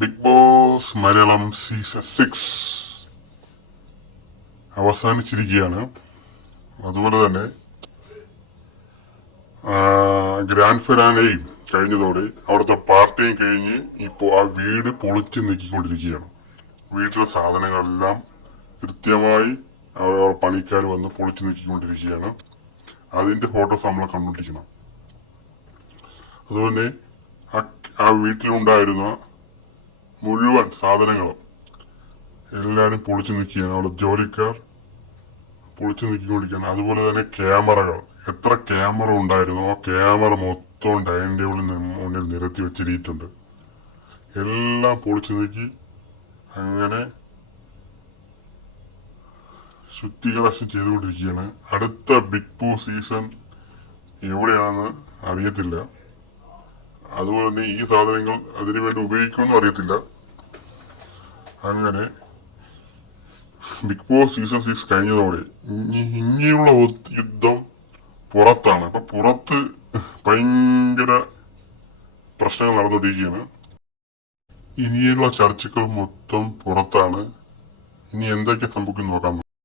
Big boss Malayalam season 6 അവസാനിച്ചിരിക്കുകയാണ്. അതുപോലെ തന്നെ ഗ്രാൻഡ് ഫിനാലെയും കഴിഞ്ഞതോടെ അവിടുത്തെ പാർട്ടിയും കഴിഞ്ഞ് ഇപ്പോൾ ആ വീട് പൊളിച്ച് നീക്കിക്കൊണ്ടിരിക്കുകയാണ്. വീട്ടിലെ സാധനങ്ങളെല്ലാം കൃത്യമായി പണിക്കാർ വന്ന് പൊളിച്ചു നീക്കിക്കൊണ്ടിരിക്കുകയാണ്. അതിന്റെ ഫോട്ടോസ് നമ്മൾ കണ്ടുകൊണ്ടിരിക്കണം. അതുപോലെ ആ വീട്ടിലുണ്ടായിരുന്ന മുഴുവൻ സാധനങ്ങളും എല്ലാരും പൊളിച്ചു നീക്കുകയാണ്. അവിടെ ജോലിക്കാർ പൊളിച്ചു നീക്കിക്കൊണ്ടിരിക്കുകയാണ്. അതുപോലെ തന്നെ ക്യാമറകൾ, എത്ര ക്യാമറ ഉണ്ടായിരുന്നു ആ ക്യാമറ മൊത്തം ഡൈനിങ് ടേബിളിന് മുന്നിൽ നിരത്തി വെച്ചിരിക്കുന്നുണ്ട്. എല്ലാം പൊളിച്ചു നീക്കി അങ്ങനെ ശുദ്ധീകരണം ചെയ്തുകൊണ്ടിരിക്കുകയാണ്. അടുത്ത ബിഗ് ബോസ് സീസൺ എവിടെയാണെന്ന് അറിയത്തില്ല. അതുപോലെ തന്നെ ഈ സാധനങ്ങൾ അതിനുവേണ്ടി ഉപയോഗിക്കുമെന്നും അറിയത്തില്ല. അങ്ങനെ ബിഗ് ബോസ് സീസൺ 6 കഴിഞ്ഞതോടെ ഇനിയുള്ള യുദ്ധം പുറത്താണ്. അപ്പൊ പുറത്ത് ഭയങ്കര പ്രശ്നങ്ങൾ നടന്നുകൊണ്ടിരിക്കുകയാണ്. ഇനിയുള്ള ചർച്ചകൾ മൊത്തം പുറത്താണ്. ഇനി എന്തൊക്കെ സംഭവിക്കും നോക്കാം.